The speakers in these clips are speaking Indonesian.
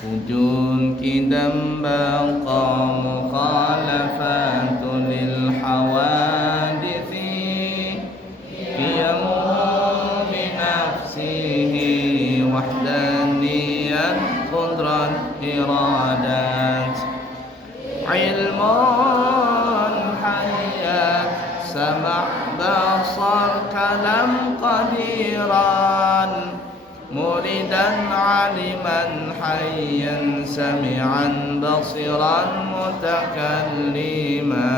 وجود كدم بقى مخالفة للحوادث قيم بنفسه وحدانية قدرة إرادات علم حياة سمع بصر كلام قديران مريدا علما حيا سمعا بصرا متكلما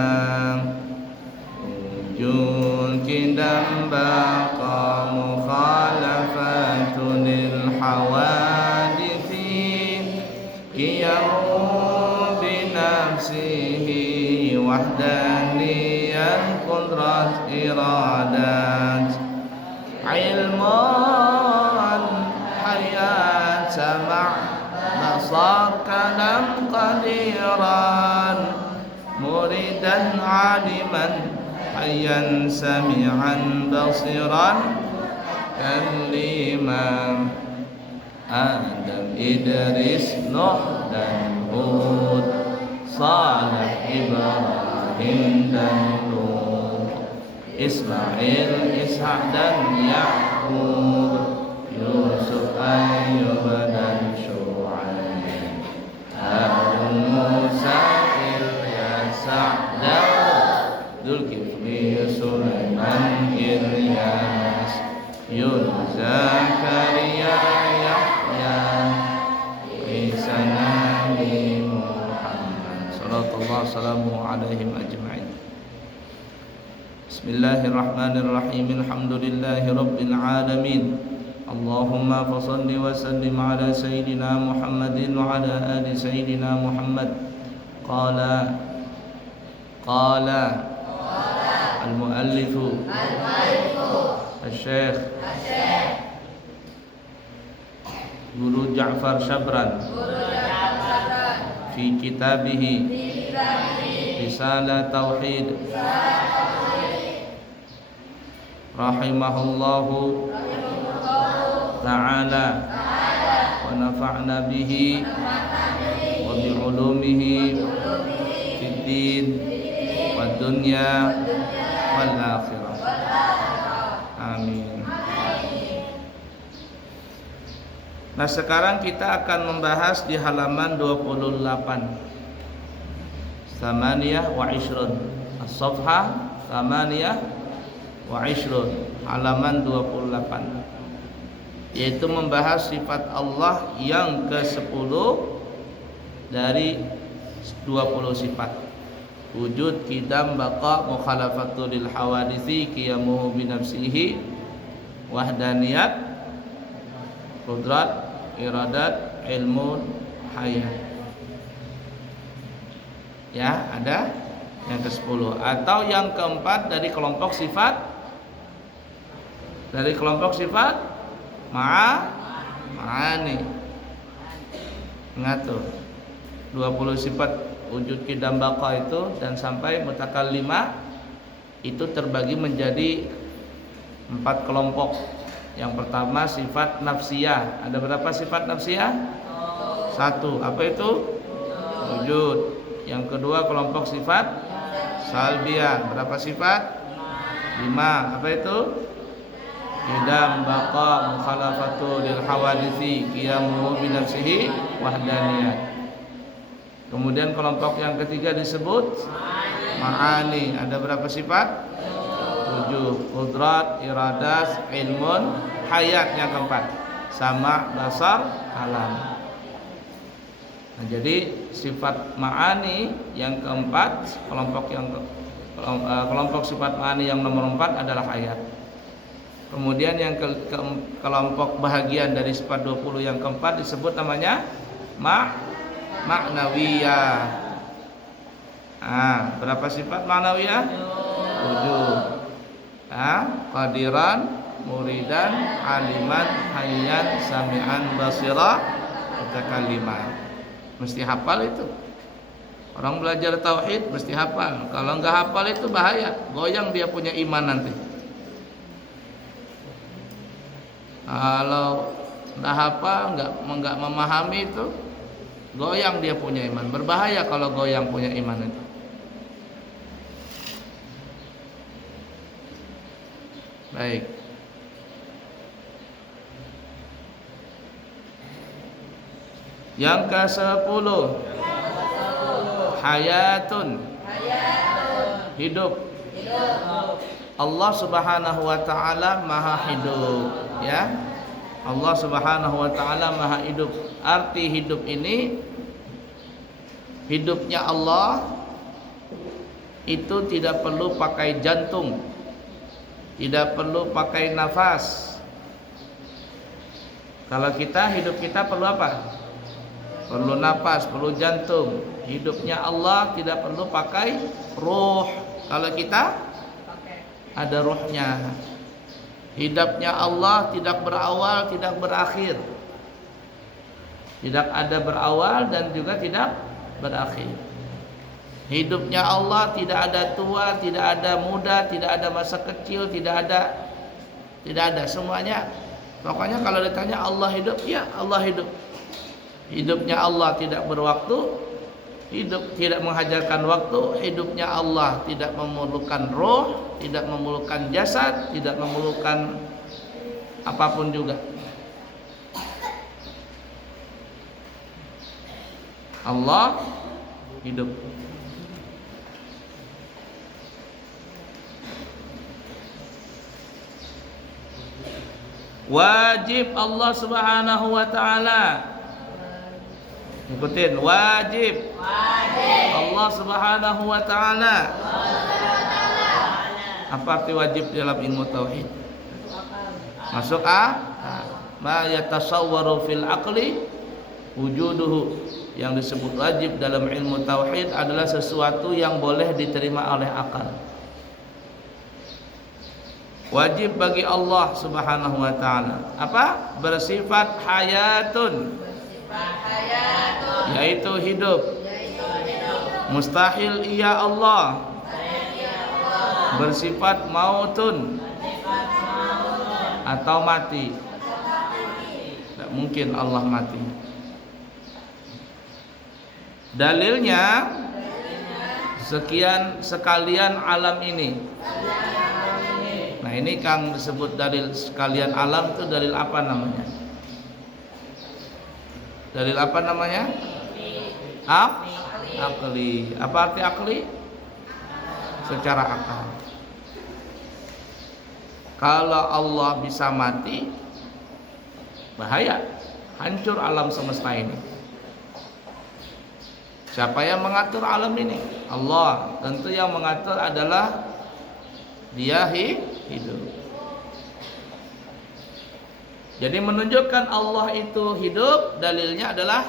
وجود كدم بقى مخالفة للحوادث قيم بنفسه وحدانية قدرة إرادات علم حياة سمع بصر كلام قديران مريدا عالما حيا سمعا بصرا كلما آدم إدريس نوح dan Hud Saleh Ibrahim dan Nuh Ismail Ishak dan Yakub Yusuf Ayyub dan Syu'aib Harun Musa Ilyas Daud Zulkifli Sulaiman Ilyas Yunus Zakaria Yahya Isa Nabi Muhammad sallallahu salamu alaihim ajma'in. Bismillahirrahmanirrahim. Alhamdulillahi rabbil alamin. Allahumma fassalli wa sallim ala sayyidina Muhammadin wa ala ali sayyidina Muhammad. Qala al-muallifu al-syekh Guru Ja'far Syabran fi kitabihi Risalah Tauhid rahimahullahu ta'ala wa nafa'na bihi wa bi ulumihi fid din wad dunya wal akhirah. Amin. Nah, sekarang kita akan membahas di halaman 28 Thamaniyah wa Ishrun, as-safhah Thamaniyah wa Ishrun, halaman 28, yaitu membahas sifat Allah yang ke-10 dari 20 sifat. Wujud, qidam, baqa, mukhalafatu lil hawaditsi, qiyamuhu bi nafsihi, wahdaniyat, qudrat, iradat, ilmun, hayat. Ya, ada yang ke-10 atau yang keempat dari kelompok sifat ma'ani. Mengatur 20 sifat wujud, qidam, baqa itu dan sampai mutakallimah itu terbagi menjadi 4 kelompok. Yang pertama sifat nafsiyah. Ada berapa sifat nafsiyah? 1. Apa itu? Wujud. Yang kedua kelompok sifat salbiyah. Berapa sifat? 5. Apa itu? Qidam, baqa, mukhalafatu lil hawaditsi, qiyamuhu bi nafsihi, wahdaniyah. Kemudian kelompok yang ketiga disebut ma'ani. Ada berapa sifat? 7. Qudrat, iradas, ilmun, hayat. Yang keempat sama, basar, kalam. Nah, jadi sifat ma'ani yang keempat, kelompok sifat ma'ani yang nomor 4 adalah hayat. Kemudian yang kelompok bahagian dari sifat 20 yang keempat disebut namanya ma'nawiyah. Berapa sifat ma'nawiyah? 7. Qadiran, muridan, aliman, hayyan, sami'an, basira, mutakalliman. Mesti hafal itu. Orang belajar tauhid mesti hafal. Kalau enggak hafal itu bahaya, goyang dia punya iman nanti. Kalau enggak hafal, enggak memahami itu, Goyang dia punya iman. Berbahaya kalau goyang punya iman itu. Baik. Yang ke-10, hayatun, hidup. Allah Subhanahu wa taala Maha hidup, ya. Allah Subhanahu wa taala Maha hidup. Arti hidup ini, hidupnya Allah itu tidak perlu pakai jantung, tidak perlu pakai nafas. Kalau kita, hidup kita perlu apa? Perlu nafas, perlu jantung. Hidupnya Allah tidak perlu pakai ruh. Kalau kita ada ruhnya. Hidupnya Allah tidak berawal, tidak berakhir. Tidak ada berawal dan juga tidak berakhir. Hidupnya Allah tidak ada tua, tidak ada muda, tidak ada masa kecil, tidak ada semuanya. Pokoknya kalau ditanya Allah hidup, ya Allah hidup. Hidupnya Allah tidak berwaktu, hidup tidak menghajarkan waktu. Hidupnya Allah tidak memerlukan roh, tidak memerlukan jasad, tidak memerlukan apapun juga. Allah hidup. Wajib Allah Subhanahu wa taala. Ikutin, wajib. Allah Subhanahu wa taala. Apa arti wajib dalam ilmu tauhid? Masuk ma yatasawwaru fil aqli wujuduhu. Yang disebut wajib dalam ilmu tauhid adalah sesuatu yang boleh diterima oleh akal. Wajib bagi Allah Subhanahu wa taala apa? Bersifat hayatun, yaitu hidup. Mustahil ia Allah bersifat mautun, atau mati. Tidak mungkin Allah mati. Dalilnya sekalian alam ini. Nah, ini Kang disebut dalil sekalian alam itu dalil apa namanya? Dalil apa namanya? Akli. Apa arti akli? Secara akal. Kalau Allah bisa mati, bahaya, hancur alam semesta ini. Siapa yang mengatur alam ini? Allah. Tentu yang mengatur adalah Dia hidup. Jadi menunjukkan Allah itu hidup, dalilnya adalah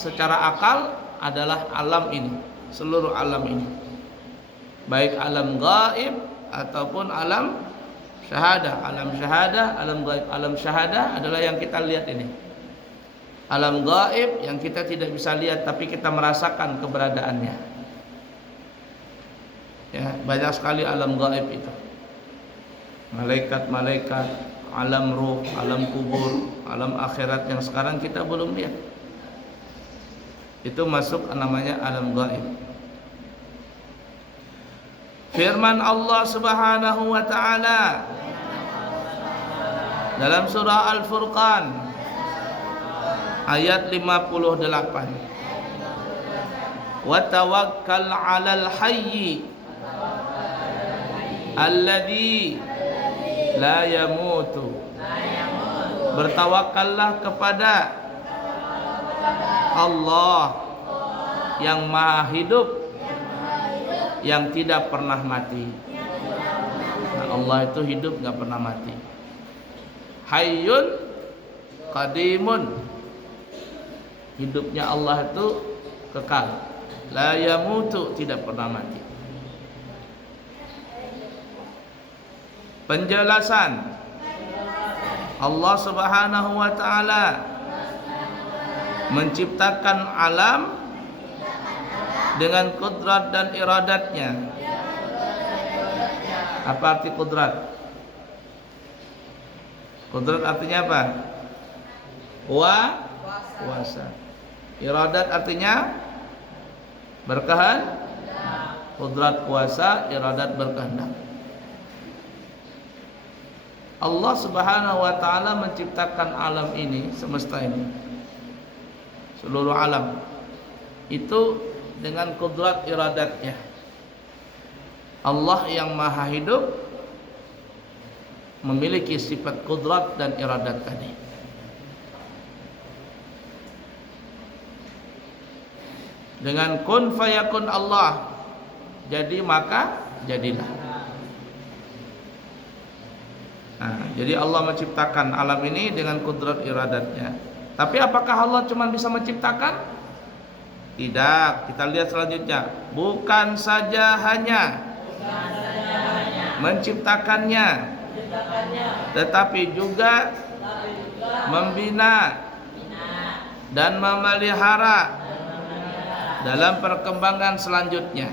secara akal adalah alam ini, seluruh alam ini. Baik alam gaib ataupun alam syahadah. Alam syahadah, alam gaib, alam syahadah adalah yang kita lihat ini. Alam gaib yang kita tidak bisa lihat tapi kita merasakan keberadaannya. Ya, banyak sekali alam gaib itu. Malaikat-malaikat, alam ruh, alam kubur, alam akhirat yang sekarang kita belum lihat. Itu masuk namanya alam gaib. Firman Allah Subhanahu wa taala dalam surah Al-Furqan ayat 58. Wa tawakkal 'alal hayyi alladzi la yamutu. Bertawakallah kepada Allah yang Maha hidup, yang tidak pernah mati. Nah, Allah itu hidup, enggak pernah mati. Hayyun qadimun. Hidupnya Allah itu kekal. La yamutu, tidak pernah mati. Penjelasan Allah Subhanahu wa taala menciptakan alam dengan kudrat dan iradatnya. Apa arti kudrat? Kudrat artinya apa? Kuasa. Iradat artinya berkehendak. Qudrat kuasa, iradat berkehendak. Allah Subhanahu wa taala menciptakan alam ini, semesta ini, seluruh alam itu dengan qudrat iradatnya. Allah yang maha hidup memiliki sifat qudrat dan iradat tadi. Dengan kun fayakun Allah, jadi maka jadilah. Nah, jadi Allah menciptakan alam ini dengan qudrat iradatnya. Tapi apakah Allah cuma bisa menciptakan? Tidak. Kita lihat selanjutnya. Bukan saja hanya menciptakannya, tetapi juga membina dan memelihara dalam perkembangan selanjutnya.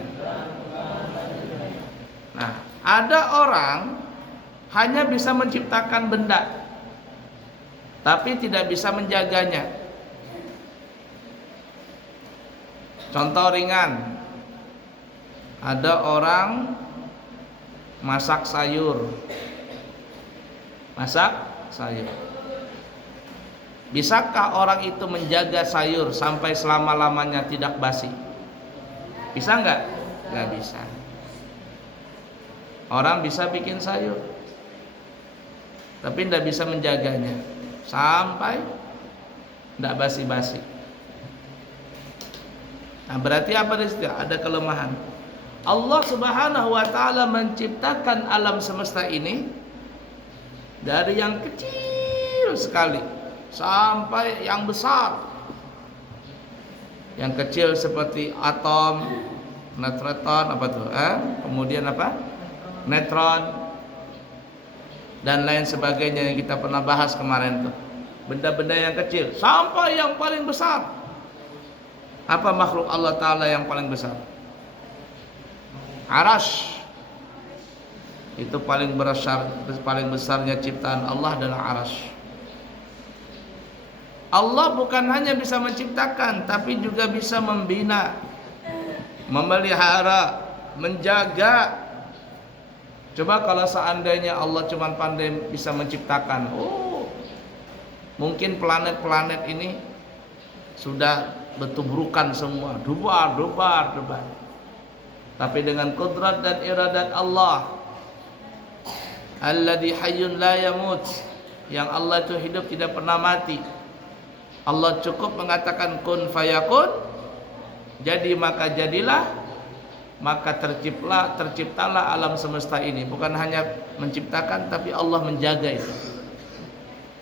Nah, ada orang hanya bisa menciptakan benda, tapi tidak bisa menjaganya. Contoh ringan, ada orang masak sayur. Bisakah orang itu menjaga sayur sampai selama-lamanya tidak basi? Bisa nggak? Nggak bisa. Orang bisa bikin sayur, tapi tidak bisa menjaganya sampai tidak basi-basi. Nah, berarti apa di situ? Ada kelemahan. Allah Subhanahu wa taala menciptakan alam semesta ini dari yang kecil sekali sampai yang besar. Yang kecil seperti atom, neutron, apa tuh? Kemudian apa? Neutron dan lain sebagainya yang kita pernah bahas kemarin tuh. Benda-benda yang kecil sampai yang paling besar. Apa makhluk Allah Ta'ala yang paling besar? Arash. Itu paling besarnya ciptaan Allah adalah arash. Allah bukan hanya bisa menciptakan, tapi juga bisa membina, memelihara, menjaga. Coba kalau seandainya Allah cuma pandai bisa menciptakan, mungkin planet-planet ini sudah bertubrukan semua, debar. Tapi dengan kudrat dan iradat Allah, alladzi hayyun la yamut, yang Allah itu hidup tidak pernah mati. Allah cukup mengatakan kun fayakun, jadi maka jadilah, maka terciptalah alam semesta ini. Bukan hanya menciptakan, tapi Allah menjaga itu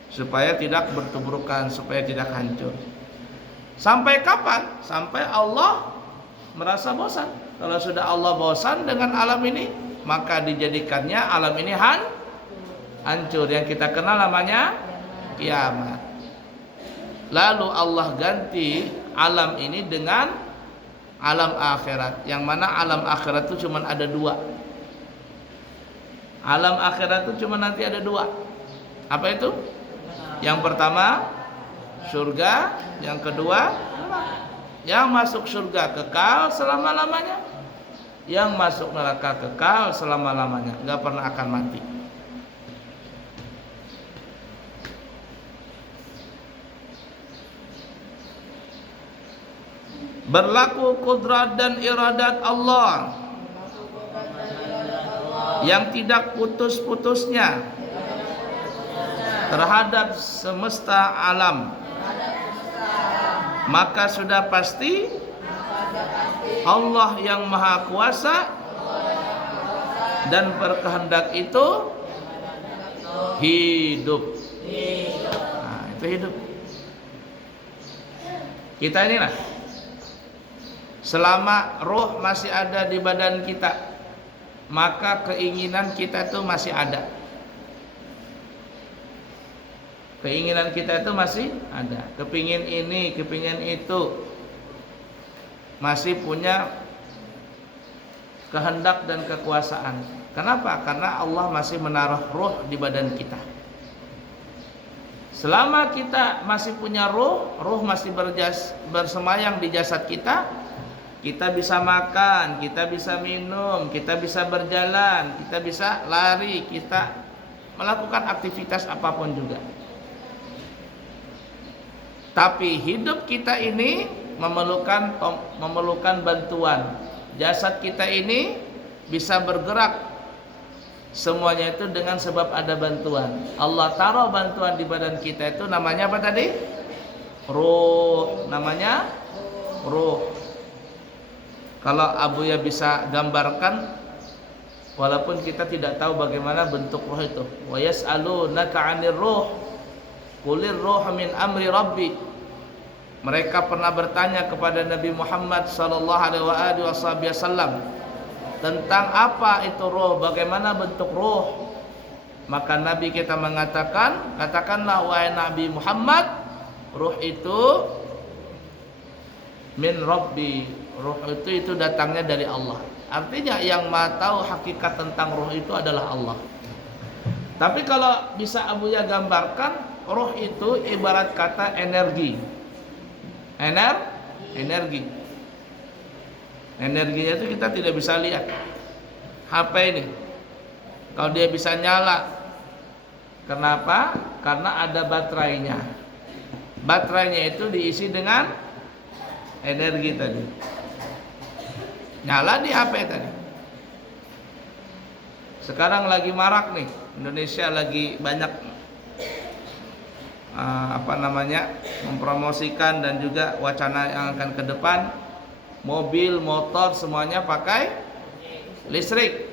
supaya tidak bertubrukan, supaya tidak hancur. Sampai kapan? Sampai Allah merasa bosan. Kalau sudah Allah bosan dengan alam ini, maka dijadikannya alam ini hancur, yang kita kenal namanya kiamat. Lalu Allah ganti alam ini dengan alam akhirat, yang mana alam akhirat itu cuma ada dua. Alam akhirat itu cuma nanti ada dua. Apa itu? Yang pertama surga, yang kedua yang masuk surga kekal selama-lamanya, yang masuk neraka kekal selama-lamanya, nggak pernah akan mati. Berlaku kudrat dan iradat Allah yang tidak putus-putusnya terhadap semesta alam, maka sudah pasti Allah yang maha kuasa dan berkehendak itu hidup. Nah, itu hidup. Kita inilah, selama roh masih ada di badan kita, maka keinginan kita itu masih ada. Keinginan kita itu masih ada. Kepingin ini, kepingin itu. Masih punya kehendak dan kekuasaan. Kenapa? Karena Allah masih menaruh roh di badan kita. Selama kita masih punya ruh, ruh masih bersemayam di jasad kita, kita bisa makan, kita bisa minum, kita bisa berjalan, kita bisa lari, kita melakukan aktivitas apapun juga. Tapi hidup kita ini memerlukan bantuan. Jasad kita ini bisa bergerak semuanya itu dengan sebab ada bantuan. Allah taruh bantuan di badan kita itu namanya apa tadi? Ruh. Namanya ruh. Kalau Abuya bisa gambarkan, walaupun kita tidak tahu bagaimana bentuk ruh itu. Wa yas'alunaka 'anir ruh. Qulir ruh min amri rabbi. Mereka pernah bertanya kepada Nabi Muhammad sallallahu alaihi wasallam tentang apa itu ruh, bagaimana bentuk ruh. Maka Nabi kita mengatakan, katakanlah wahai Nabi Muhammad, ruh itu min rabbi. Ruh itu datangnya dari Allah. Artinya yang Maha tahu hakikat tentang ruh itu adalah Allah. Tapi kalau bisa Abuya gambarkan, ruh itu ibarat kata energi. Energi. Energinya itu kita tidak bisa lihat. HP ini, kalau dia bisa nyala, kenapa? Karena ada baterainya. Baterainya itu diisi dengan energi tadi. Nyala di HP tadi. Sekarang lagi marak nih, Indonesia lagi banyak mempromosikan dan juga wacana yang akan ke depan, mobil, motor semuanya pakai listrik.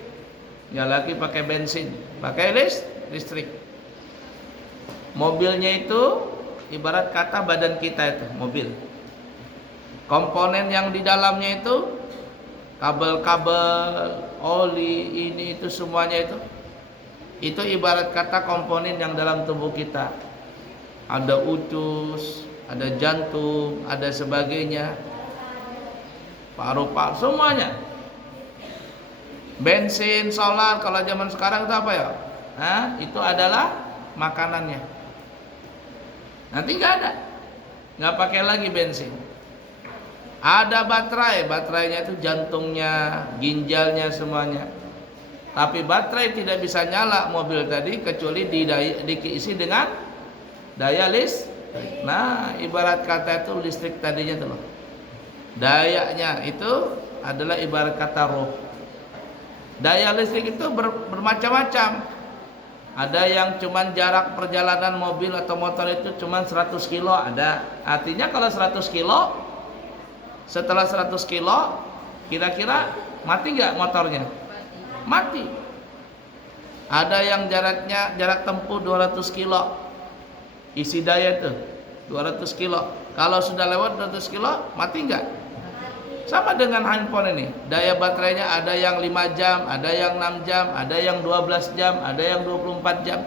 Ya lagi pakai bensin, pakai listrik. Mobilnya itu ibarat kata badan kita itu, mobil. Komponen yang di dalamnya itu kabel-kabel, oli, ini itu semuanya itu ibarat kata komponen yang dalam tubuh kita. Ada usus, ada jantung, ada sebagainya, paru-paru, semuanya. Bensin, solar, kalau zaman sekarang itu apa ya? Itu adalah makanannya. Nanti nggak pakai lagi bensin. Ada baterainya itu jantungnya, ginjalnya semuanya. Tapi baterai tidak bisa nyala mobil tadi kecuali diisi dengan daya listrik. Nah, ibarat kata itu listrik tadinya tuh. Dayanya itu adalah ibarat kata roh. Daya listrik itu bermacam-macam. Ada yang cuman jarak perjalanan mobil atau motor itu cuman 100 kilo ada. Artinya kalau 100 kilo, setelah 100 kilo kira-kira mati nggak motornya? Mati. Ada yang jarak tempuh 200 kilo. Isi daya itu 200 kilo. Kalau sudah lewat 200 kilo mati enggak? Sama dengan handphone ini. Daya baterainya ada yang 5 jam, ada yang 6 jam, ada yang 12 jam, ada yang 24 jam.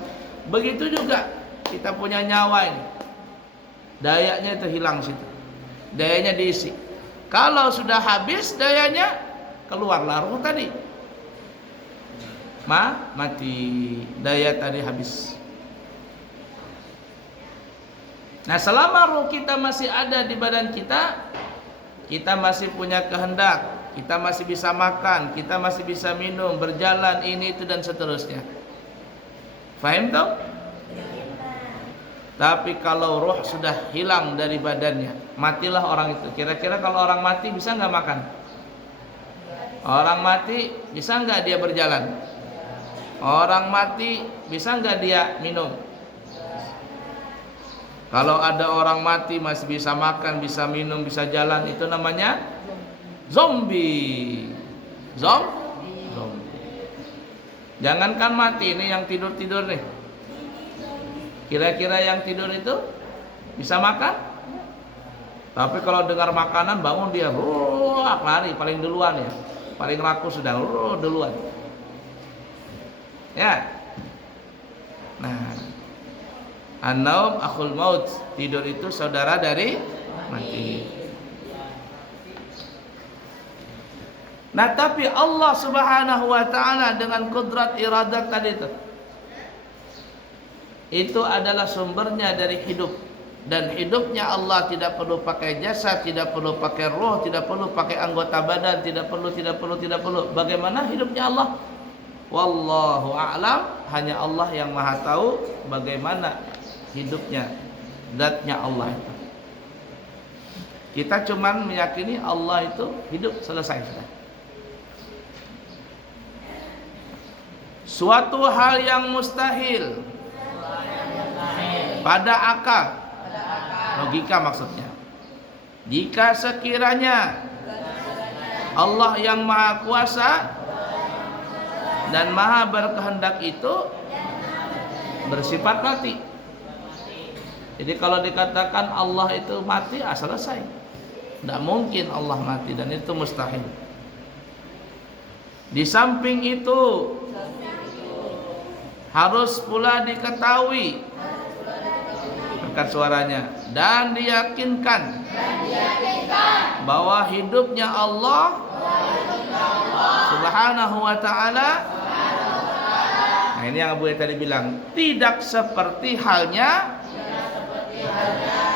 Begitu juga kita punya nyawa ini. Dayanya itu hilang situ. Dayanya diisi. Kalau sudah habis dayanya, keluarlah ruh tadi. Mati. Daya tadi habis. Nah, selama ruh kita masih ada di badan kita, kita masih punya kehendak, kita masih bisa makan, kita masih bisa minum, berjalan, ini itu dan seterusnya. Faham toh? Tapi kalau ruh sudah hilang dari badannya, matilah orang itu. Kira-kira kalau orang mati bisa nggak makan? Orang mati bisa nggak dia berjalan? Orang mati bisa nggak dia minum? Kalau ada orang mati masih bisa makan, bisa minum, bisa jalan, itu namanya zombie. Zombie. Jangankan mati, ini yang tidur-tidur nih. Kira-kira yang tidur itu bisa makan? Tapi kalau dengar makanan bangun dia lari paling duluan ya. Paling rakus sudah duluan. Ya. Nah, an-naum akhul maut, tidur itu saudara dari mati. Nah, tapi Allah Subhanahu wa taala dengan kudrat iradat tadi itu itu adalah sumbernya dari hidup, dan hidupnya Allah tidak perlu pakai jasad, tidak perlu pakai roh, tidak perlu pakai anggota badan, tidak perlu. Bagaimana hidupnya Allah? Wallahu a'lam, hanya Allah yang maha tahu bagaimana hidupnya, zatnya Allah itu. Kita cuman meyakini Allah itu hidup, selesai sudah. Suatu hal yang mustahil pada akal, logika maksudnya. Jika sekiranya Allah yang maha kuasa dan maha berkehendak itu bersifat mati. Jadi kalau dikatakan Allah itu mati, selesai. Tidak mungkin Allah mati, dan itu mustahil. Di samping itu harus pula diketahui, angkat suaranya, dan diyakinkan bahwa hidupnya Allah Subhanahu wa ta'ala. Nah, ini yang Abu tadi bilang, tidak seperti halnya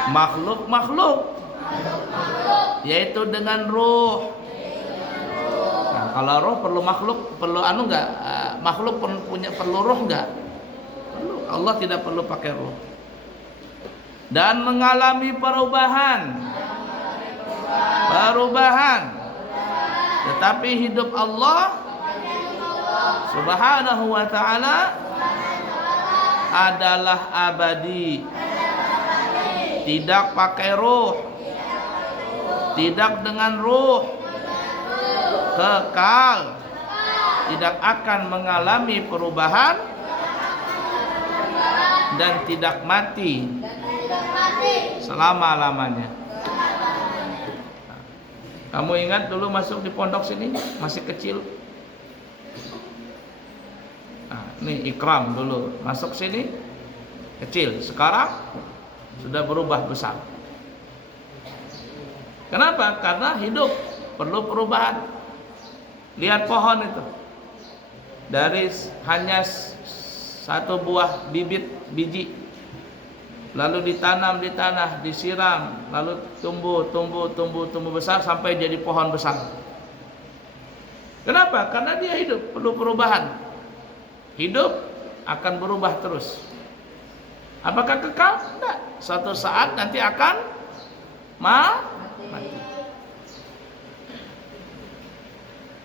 makhluk-makhluk, yaitu dengan ruh. Nah, kalau roh perlu makhluk, perlu enggak? Makhluk perlu roh enggak? Perlu. Allah tidak perlu pakai roh. Dan mengalami perubahan. Tetapi hidup Allah Subhanahu wa ta'ala adalah abadi, tidak pakai ruh, tidak dengan ruh, kekal, tidak akan mengalami perubahan, dan tidak mati selama-lamanya. Kamu ingat dulu masuk di pondok sini masih kecil? Nah, ini Ikram dulu masuk sini kecil, sekarang sudah berubah besar. Kenapa? Karena hidup perlu perubahan. Lihat pohon itu, dari hanya satu buah biji, lalu ditanam di tanah, disiram, lalu tumbuh besar sampai jadi pohon besar. Kenapa? Karena dia hidup, perlu perubahan. Hidup akan berubah terus. Apakah kekal? Tidak. Suatu saat nanti akan mati.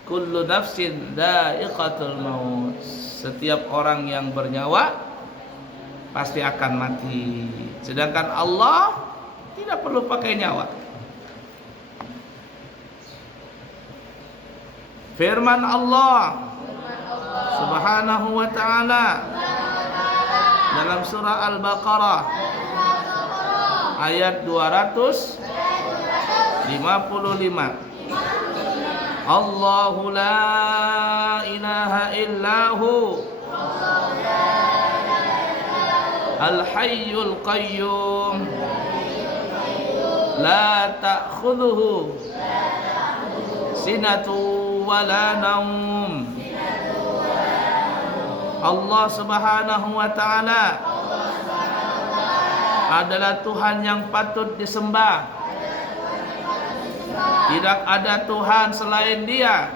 Kullu nafsin dha'iqatul maut. Setiap orang yang bernyawa pasti akan mati. Sedangkan Allah tidak perlu pakai nyawa. Firman Allah Subhanahu wa ta'ala dalam surah Al-Baqarah ayat 255. Allahu la ilaha illahu Al-Hayyul Qayyum la ta'khudhuhu sinatu wa la naum. Allah Subhanahu wa ta'ala adalah Tuhan yang patut disembah. Tidak ada Tuhan selain Dia.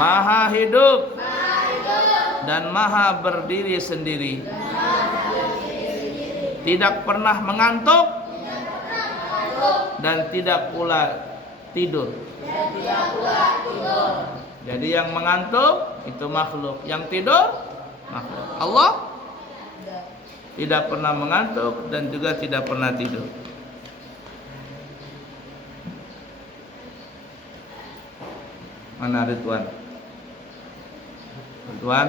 Maha hidup dan maha berdiri sendiri. Tidak pernah mengantuk dan tidak pula tidur. Jadi yang mengantuk itu makhluk, yang tidur makhluk. Allah tidak pernah mengantuk dan juga tidak pernah tidur. Mana Ridwan? Ridwan?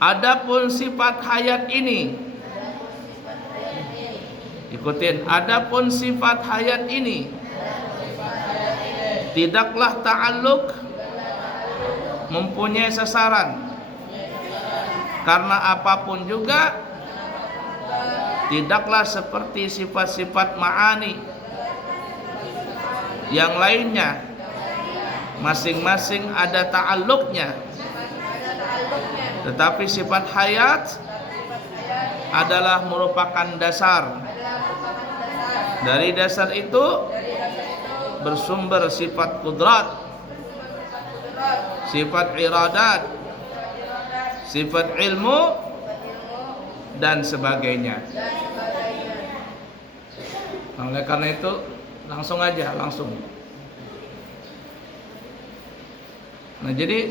Adapun sifat hayat ini, ikutin. Adapun sifat hayat ini tidaklah ta'alluq, mempunyai sasaran. Karena apapun juga tidaklah seperti sifat-sifat ma'ani yang lainnya masing-masing ada ta'alluqnya. Tetapi sifat hayat adalah merupakan dasar. Dari dasar itu bersumber sifat kudrat, sifat iradat, sifat ilmu dan sebagainya. Oleh karena itu langsung. Nah, jadi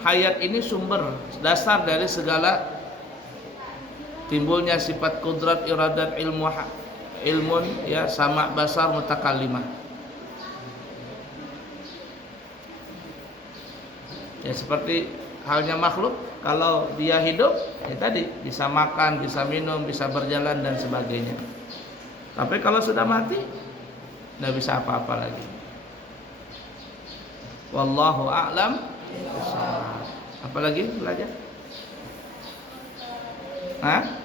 hayat ini sumber dasar dari segala timbulnya sifat kudrat, iradat, ilmun, ya, sama, basar, mutakallimah. Ya seperti halnya makhluk, kalau dia hidup, ya tadi bisa makan, bisa minum, bisa berjalan dan sebagainya. Tapi kalau sudah mati, tidak bisa apa-apa lagi. Wallahu a'lam. Apa lagi belajar? Hah?